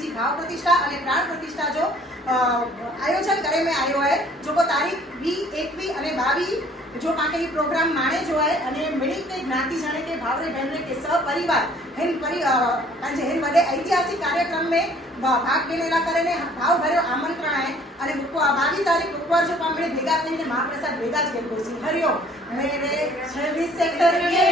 जी भाव प्रतिष्ठा और प्राण प्रतिष्ठा जो आयोजन करे में आयो है जो को तारीख 20, 21 और 22 जो माके ये प्रोग्राम माने जो है अने मिली के ज्ञाति जाने के भावरे बहनों के सपरिवार हेन बड़े ऐतिहासिक कार्यक्रम में भाग लेनेला करे ने भाव भर्यो आमंत्रण है अने 22 तारीख बुधवार जो पामणे भेगा थईने महाप्रसाद भेगा ज करबो हरिओम। 26 सेक्टर के